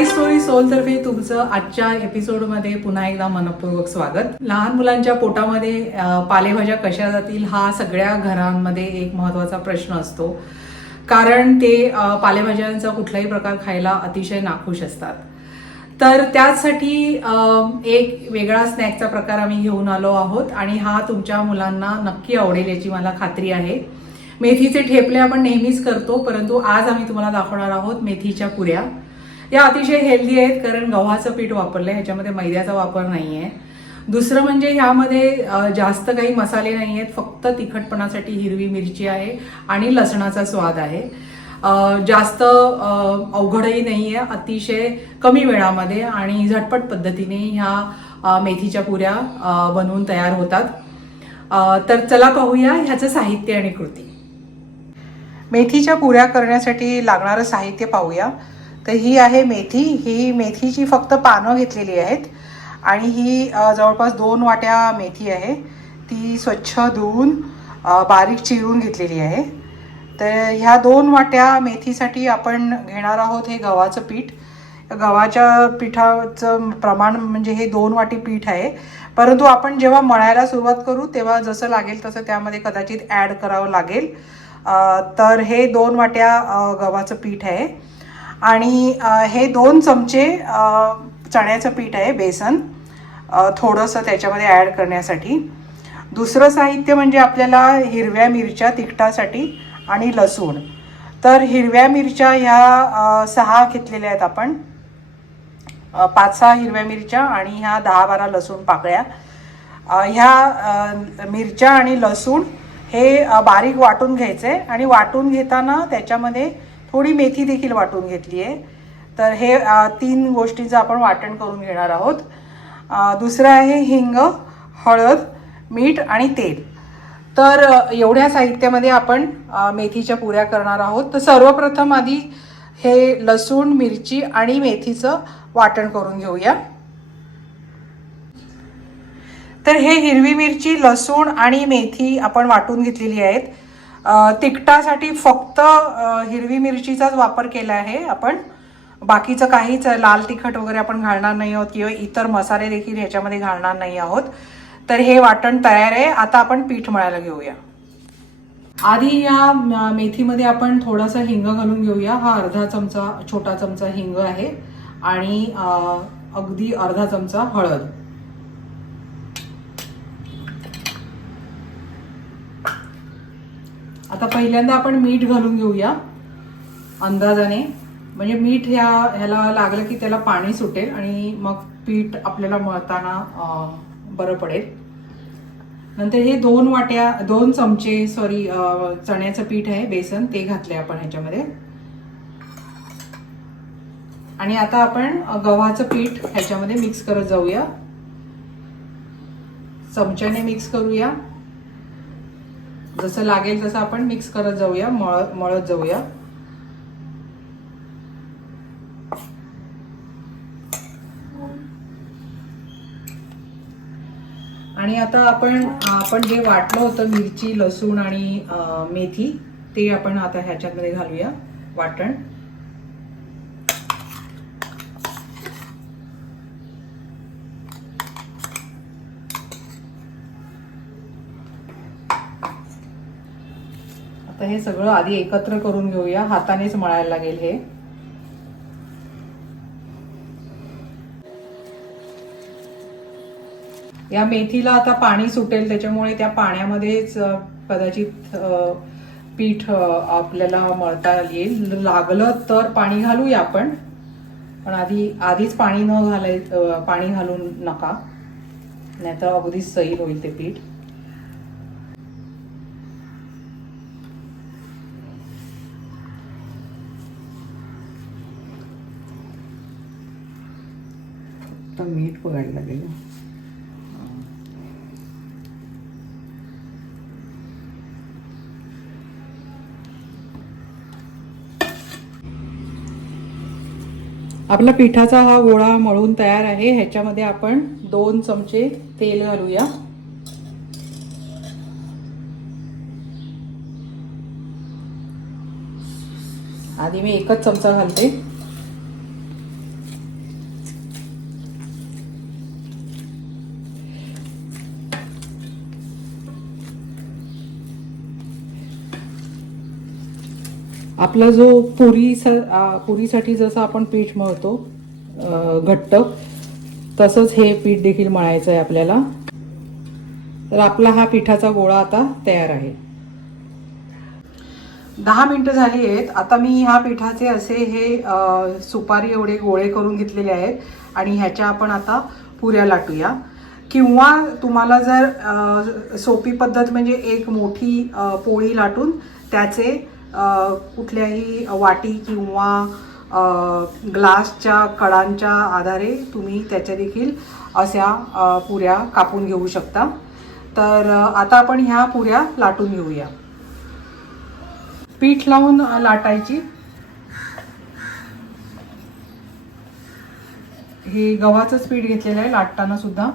माय story soul तर्फे तुमचं आजच्या एपिसोडमध्ये पुन्हा एकदा मनपूर्वक स्वागत. लहान मुलांच्या पोटामध्ये पालेभाज्या कशा जातील हा सगळ्या घरांमध्ये एक महत्त्वाचा प्रश्न असतो. कारण ते पालेभाज्यांचा कुठलाही प्रकार खायला अतिशय नाखुश असतात. तर त्यासाठी एक वेगळा स्नॅकचा प्रकार आम्ही घेऊन आलो आहोत आणि हा तुमच्या मुलांना नक्की आवडेल याची मला खात्री आहे. मेथीचे ठेपले आपण नेहमीच करतो परंतु आज आम्ही तुम्हाला दाखवणार आहोत मेथीच्या पुऱ्या. या अतिशय हेल्दी आहेत कारण गव्हाचं पीठ वापरलंय ह्याच्यामध्ये मैद्याचा वापर नाही आहे दुसरं म्हणजे ह्यामध्ये जास्त काही मसाले नाही आहेत फक्त तिखटपणासाठी हिरवी मिरची आहे आणि लसणाचा स्वाद आहे. जास्त अवघडही नाही आहे अतिशय कमी वेळामध्ये आणि झटपट पद्धतीने ह्या मेथीच्या पुऱ्या बनवून तयार होतात. तर चला पाहूया ह्याचं साहित्य आणि कृती. मेथीच्या पुऱ्या करण्यासाठी लागणारं साहित्य पाहूया. तर ही आहे मेथी. ही मेथीची फक्त पानं घेतलेली आहेत. आणि ही जवळपास दोन वाट्या मेथी आहे. ती स्वच्छ धुवून बारीक चिरून घेतलेली आहे. तर ह्या दोन वाट्या मेथीसाठी आपण घेणार आहोत हे गव्हाचं पीठ. गव्हाच्या पिठाचं प्रमाण म्हणजे हे दोन वाटी पीठ आहे. परंतु आपण जेव्हा मळायला सुरुवात करू तेव्हा जसं लागेल तसं त्यामध्ये कदाचित ॲड करावं लागेल. तर हे दोन वाट्या गव्हाचं पीठ आहे. आणि हे दोन चमचे चण्याचं पीठ आहे बेसन थोडंसं त्याच्यामध्ये ॲड करण्यासाठी. दुसरं साहित्य म्हणजे आपल्याला हिरव्या मिरच्या तिखटासाठी आणि लसूण. तर हिरव्या मिरच्या ह्या सहा घेतलेल्या आहेत आपण. पाच सहा हिरव्या मिरच्या आणि ह्या दहा बारा लसूण पाकळ्या. ह्या मिरच्या आणि लसूण हे बारीक वाटून घ्यायचे आणि वाटून घेताना त्याच्यामध्ये थोडी मेथी देखील वाटून घेतली आहे. तर हे तीन गोष्टींचं आपण वाटण करून घेणार आहोत. दुसरं आहे हिंग हळद मीठ आणि तेल. तर एवढ्या साहित्यामध्ये आपण मेथीच्या पुऱ्या करणार आहोत. तर सर्वप्रथम आधी हे लसूण मिरची आणि मेथीचं वाटण करून घेऊया. तर हे हिरवी मिरची लसूण आणि मेथी आपण वाटून घेतलेली आहेत. तिखटासाठी फक्त हिरवी मिरचीचाच वापर केला आहे आपण. बाकीचं काहीच लाल तिखट वगैरे आपण घालणार नाही आहोत किंवा इतर मसाले देखील ह्याच्यामध्ये घालणार नाही आहोत. तर हे वाटण तयार आहे. आता आपण पीठ मळायला घेऊया. आधी या मेथीमध्ये आपण थोडासा हिंग घालून घेऊया. हा अर्धा चमचा छोटा चमचा हिंग आहे. आणि अगदी अर्धा चमचा हळद. आता पहिल्यांदा आपण मीठ घालून घेऊया अंदाजाने. म्हणजे मीठ ह्या ह्याला लागलं की त्याला पाणी सुटेल आणि मग पीठ आपल्याला मळताना बरं पडेल. नंतर हे दोन वाट्या दोन चमचे सॉरी चण्याचं पीठ आहे बेसन ते घातले आपण ह्याच्यामध्ये. आणि आता आपण गव्हाचं पीठ ह्याच्यामध्ये मिक्स करत जाऊया. चमच्याने मिक्स करूया. जसं लागेल तसं आपण मिक्स करत जाऊया मळ मळत जाऊया. आणि आता आपण आपण जे वाटलं होतं मिरची लसूण आणि मेथी ते आपण आता ह्याच्यामध्ये घालूया वाटण. तर हे सगळं आधी एकत्र करून घेऊया. हातानेच मळायला लागेल हे. या मेथीला आता पाणी सुटेल त्याच्यामुळे त्या पाण्यामध्येच कदाचित पीठ आपल्याला मळता येईल. लागलं तर पाणी घालूया आपण. पण आधी आधीच पाणी न घालाय पाणी घालून नका. नाहीतर अगदीच सैल होईल ते पीठ. आता मीठ बघायला लागेल आपला पिठाचा हा गोळा मळून तयार आहे. ह्याच्यामध्ये आपण दोन चमचे तेल घालूया. आधी मी एकच चमचा घालते. आपला जो पुरी पुरीसाठी जसं आपण पीठ मळतो घट्ट तसंच हे पीठ देखील मळायचं आहे आपल्याला. तर आपला हा पिठाचा गोळा आता तयार आहे. दहा मिनटं झाली आहेत. आता मी ह्या पिठाचे असे हे सुपारी एवढे गोळे करून घेतलेले आहेत आणि ह्याच्या आपण आता पुऱ्या लाटूया. किंवा तुम्हाला जर सोपी पद्धत म्हणजे एक मोठी पोळी लाटून त्याचे कुठल्याही वाटी किंवा ग्लासच्या कडांच्या आधारे तुम्ही त्याच्या देखील अशा पुऱ्या कापून घेऊ शकता. तर आता आपण ह्या पुऱ्या लाटून घेऊया. पीठ लावून लाटायची. हे गव्हाचंच पीठ घेतलेलं आहे लाटताना सुद्धा.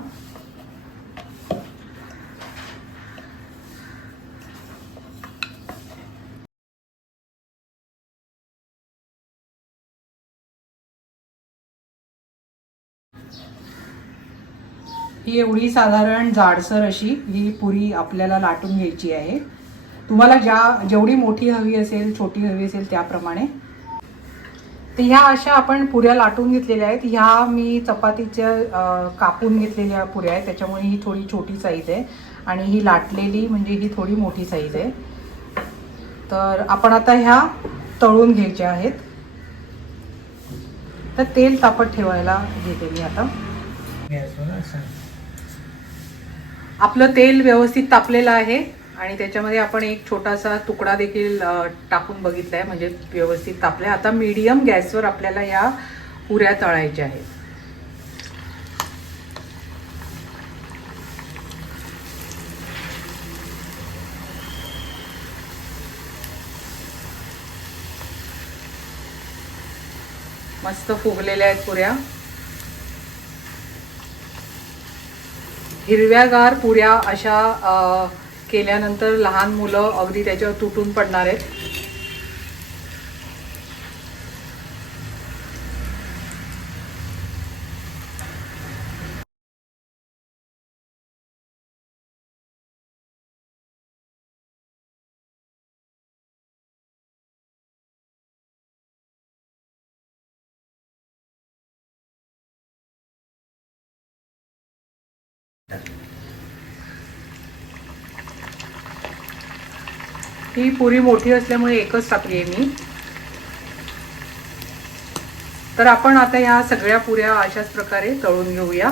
ही एवढी साधारण जाडसर अशी ही पुरी आपल्याला लाटून घ्यायची आहे. तुम्हाला ज्या जेवढी मोठी हवी असेल छोटी हवी असेल त्याप्रमाणे. तर ह्या अशा आपण पुऱ्या लाटून घेतलेल्या आहेत. ह्या मी चपातीच्या कापून घेतलेल्या पुऱ्या आहेत. त्याच्यामुळे ही थोडी छोटी साईज आहे. आणि ही लाटलेली म्हणजे ही थोडी मोठी साईज आहे. तर आपण आता ह्या तळून घ्यायच्या आहेत. तर तेल तापत ठेवायला घेते मी आता. आपलं तेल व्यवस्थित तापलेलं आहे आणि त्याच्यामध्ये आपण एक छोटासा तुकडा देखील टाकून बघितला आहे म्हणजे व्यवस्थित तापलाय. आता मीडियम गॅसवर आपल्याला या पुऱ्या तळायच्या आहेत. मस्त फुगलेल्या आहेत पुऱ्या. हिरव्यागार पुऱ्या अशा केल्यानंतर लहान मुलं अगदी त्याच्यावर तुटून पडणार आहेत. ही पुरी मोठी असल्यामुळे एकच टाकली आहे मी. तर आपण आता ह्या सगळ्या पुऱ्या अशाच प्रकारे तळून घेऊया.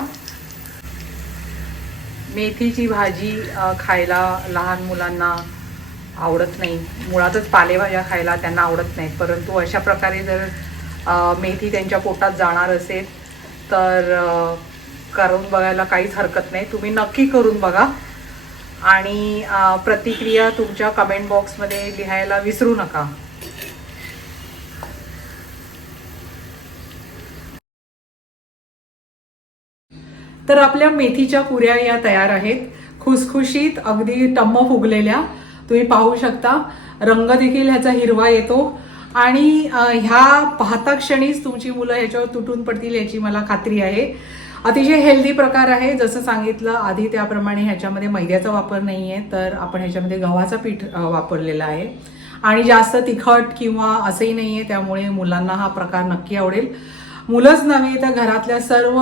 मेथीची भाजी खायला लहान मुलांना आवडत नाही. मुळातच पालेभाज्या खायला त्यांना आवडत नाहीत. परंतु अशा प्रकारे जर मेथी त्यांच्या पोटात जाणार असेल तर करून बघायला काहीच हरकत नाही. तुम्ही नक्की करून बघा. आणि प्रतिक्रिया तुमच्या कमेंट बॉक्समध्ये लिहायला विसरू नका. तर आपल्या मेथीच्या पुऱ्या या तयार आहेत. खुसखुशीत अगदी टम्म फुगलेल्या. तुम्ही पाहू शकता रंग देखील ह्याचा हिरवा येतो. आणि ह्या पाहता क्षणीच तुमची मुलं ह्याच्यावर तुटून पडतील याची मला खात्री आहे. अतिशय हेल्दी प्रकार आहे. जसं सांगितलं आधी त्याप्रमाणे ह्याच्यामध्ये मैद्याचा वापर नाही आहे तर आपण ह्याच्यामध्ये गव्हाचं पीठ वापरलेलं आहे. आणि जास्त तिखट किंवा असंही नाही आहे त्यामुळे मुलांना हा प्रकार नक्की आवडेल. मुलंच नव्हे तर घरातल्या सर्व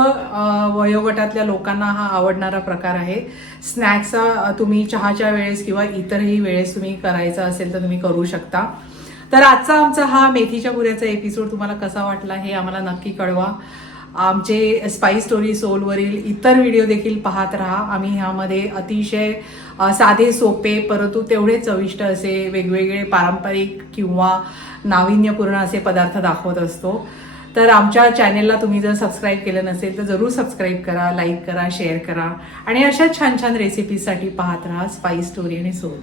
वयोगटातल्या लोकांना हा आवडणारा प्रकार आहे. स्नॅक्सचा तुम्ही चहाच्या वेळेस किंवा इतरही वेळेस तुम्ही करायचा असेल तर तुम्ही करू शकता. तर आजचा आमचा हा मेथीच्या पुऱ्याचा एपिसोड तुम्हाला कसा वाटला हे आम्हाला नक्की कळवा. आमचे स्पाई स्टोरी सोलवरील इतर व्हिडिओ देखील पाहत राहा. आम्ही ह्यामध्ये अतिशय साधे सोपे परंतु तेवढे चविष्ट असे वेगवेगळे पारंपरिक किंवा नाविन्यपूर्ण असे पदार्थ दाखवत असतो. तर आमच्या चॅनेलला तुम्ही जर सबस्क्राईब केलं नसेल तर जरूर सबस्क्राईब करा लाईक करा शेअर करा आणि अशा छान छान रेसिपीजसाठी पाहत राहा स्पाई स्टोरी आणि सोल